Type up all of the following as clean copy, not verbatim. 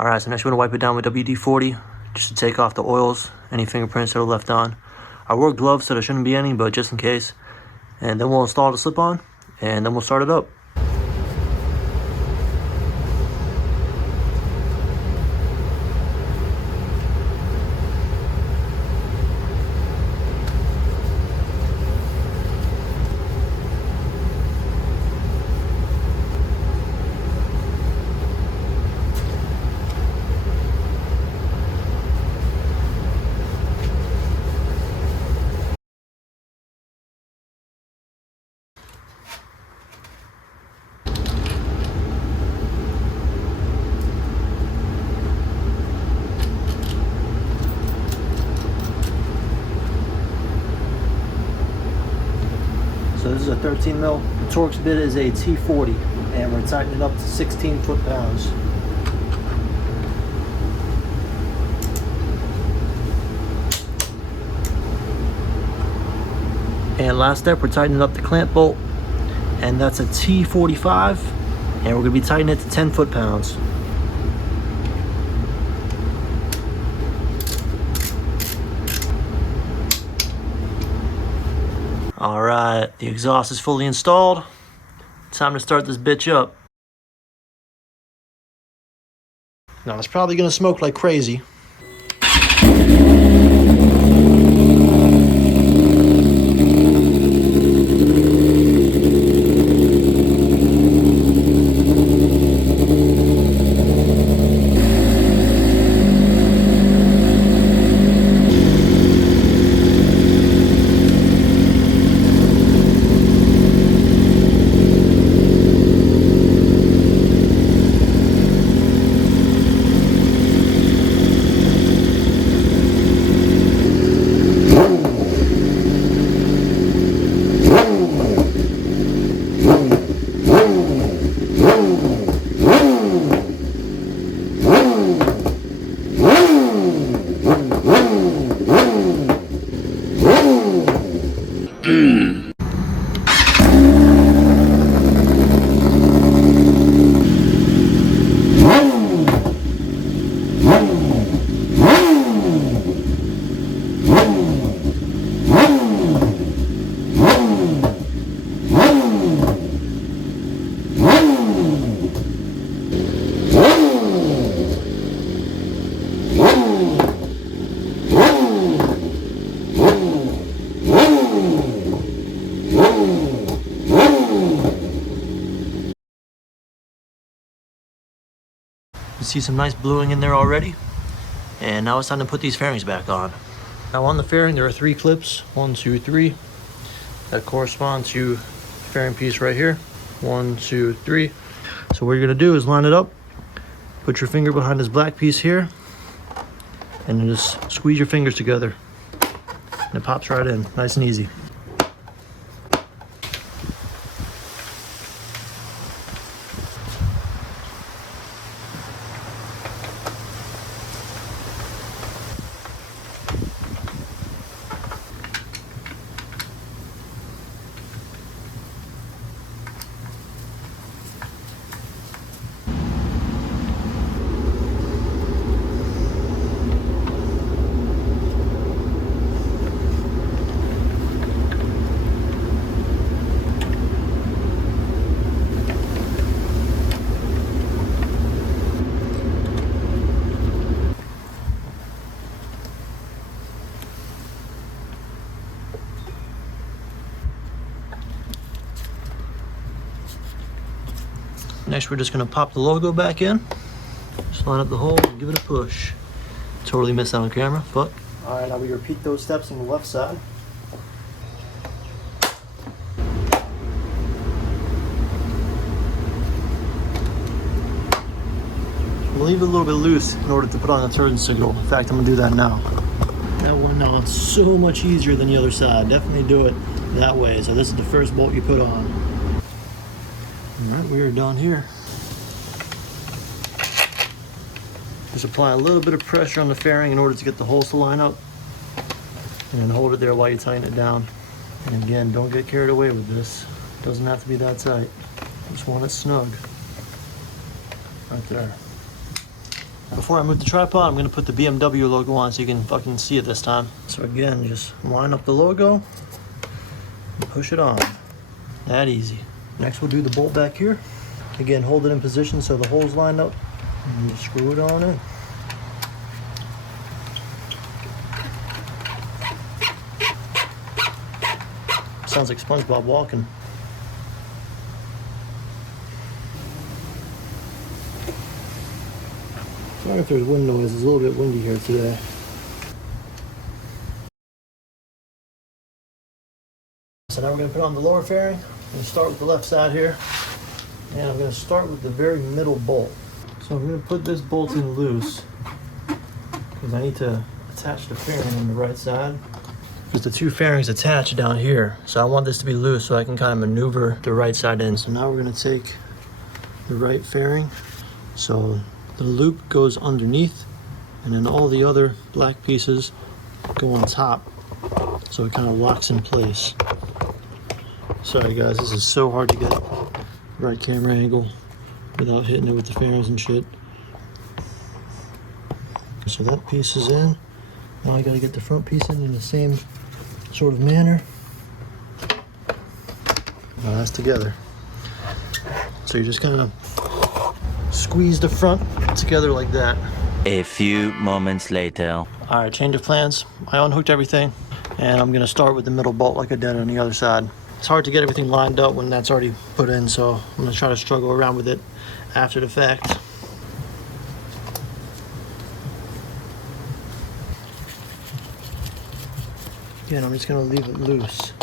Alright, so next we're going to wipe it down with WD-40 just to take off the oils, any fingerprints that are left on. I wore gloves, so there shouldn't be any, but just in case. And then we'll install the slip-on, and then we'll start it up. So this is a 13 mil. The Torx bit is a T40, and we're tightening it up to 16 foot-pounds. And last step, we're tightening up the clamp bolt, and that's a T45, and we're gonna be tightening it to 10 foot-pounds. All right, the exhaust is fully installed. Time to start this bitch up. Now it's probably gonna smoke like crazy. You see some nice bluing in there already. And now it's time to put these fairings back on. Now on the fairing, there are 3 clips, 1, 2, 3. That correspond to the fairing piece right here. 1, 2, 3. So what you're gonna do is line it up, put your finger behind this black piece here, and then just squeeze your fingers together. And it pops right in, nice and easy. Next, we're just gonna pop the logo back in. Just line up the hole and give it a push. Totally missed out on camera, fuck. All right, now we repeat those steps on the left side. We'll leave it a little bit loose in order to put on the turn signal. In fact, I'm gonna do that now. That one now, it's so much easier than the other side. Definitely do it that way. So this is the first bolt you put on. All right, we are done here. Just apply a little bit of pressure on the fairing in order to get the holes to line up. And then hold it there while you tighten it down. And again, don't get carried away with this. It doesn't have to be that tight. Just want it snug. Right there. Before I move the tripod, I'm gonna put the BMW logo on so you can fucking see it this time. So again, just line up the logo and push it on. That easy. Next we'll do the bolt back here. Again, hold it in position so the hole's lined up and just screw it on in. Sounds like SpongeBob walking. Sorry if there's wind noise, it's a little bit windy here today. So now we're going to put on the lower fairing. I'm going to start with the left side here. And I'm going to start with the very middle bolt. So I'm going to put this bolt in loose because I need to attach the fairing on the right side. Because the two fairings attach down here. So I want this to be loose so I can kind of maneuver the right side in. So now we're going to take the right fairing. So the loop goes underneath and then all the other black pieces go on top. So it kind of locks in place. Sorry guys, this is so hard to get the right camera angle without hitting it with the fairings and shit. So that piece is in. Now I gotta get the front piece in the same sort of manner. Now that's together. So you just kind of squeeze the front together like that. A few moments later. Alright, change of plans. I unhooked everything and I'm gonna start with the middle bolt like I did on the other side. It's hard to get everything lined up when that's already put in, so I'm gonna try to struggle around with it after the fact. Again, I'm just gonna leave it loose.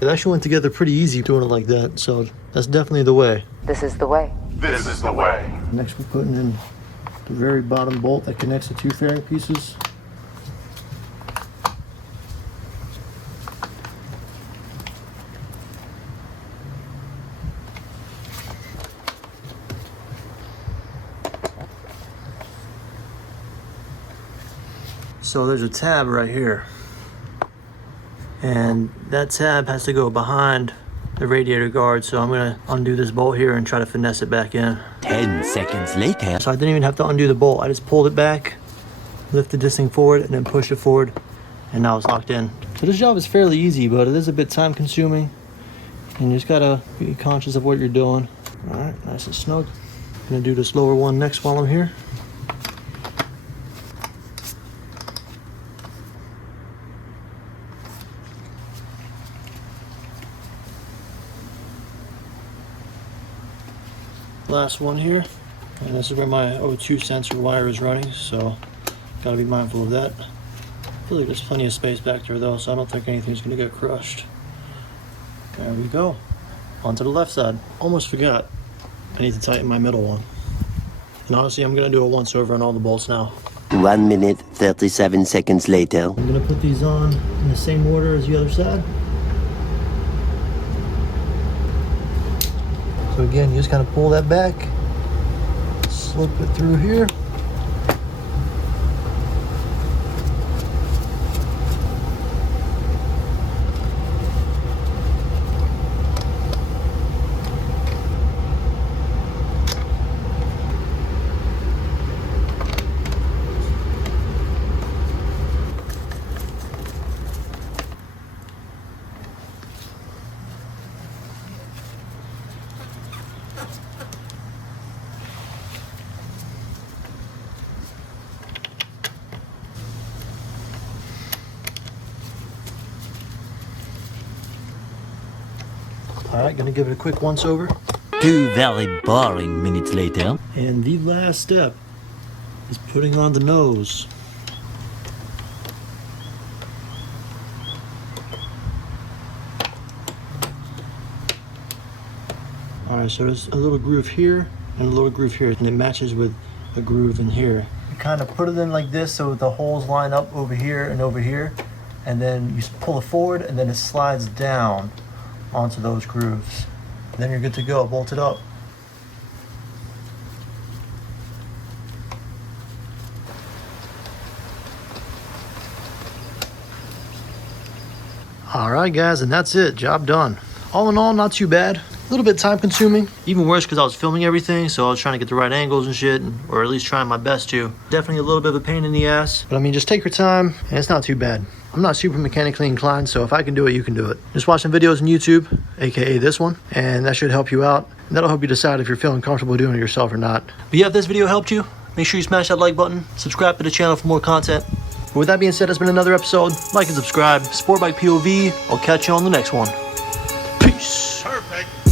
It actually went together pretty easy doing it like that, so that's definitely the way. This is the way. This is the way. Next we're putting in the very bottom bolt that connects the two fairing pieces. So there's a tab right here, and that tab has to go behind the radiator guard, so I'm gonna undo this bolt here and try to finesse it back in. 10 seconds later. So I didn't even have to undo the bolt, I just pulled it back, lifted this thing forward, and then pushed it forward, and now it's locked in. So this job is fairly easy, but it is a bit time consuming, and you just gotta be conscious of what you're doing. All right, nice and snug. I'm gonna do this lower one next while I'm here. Last one here, and this is where my O2 sensor wire is running, so gotta be mindful of that. I feel like there's plenty of space back there though, so I don't think anything's gonna get crushed. There we go. Onto the left side. Almost forgot, I need to tighten my middle one. And honestly, I'm gonna do a once over on all the bolts now. 1 minute, 37 seconds later. I'm gonna put these on in the same order as the other side. So again, you just kind of pull that back, slip it through here. Alright, gonna give it a quick once over. 2 very boring minutes later. And the last step is putting on the nose. Alright, so there's a little groove here and a little groove here, and it matches with a groove in here. You kind of put it in like this so the holes line up over here, and then you pull it forward and then it slides down onto those grooves. Then you're good to go, bolt it up. All right guys, and that's it, job done. All in all, not too bad. little bit time consuming. Even worse because I was filming everything, so I was trying to get the right angles and shit, or at least trying my best to. Definitely a little bit of a pain in the ass, but I mean, just take your time and it's not too bad. I'm not super mechanically inclined, so if I can do it, you can do it. Just watch some videos on YouTube, aka this one, and that should help you out. And that'll help you decide if you're feeling comfortable doing it yourself or not. But yeah, if this video helped you, make sure you smash that like button, subscribe to the channel for more content. But with that being said, it's been another episode. Like and subscribe. SportbikePOV. I'll catch you on the next one. Peace. Perfect.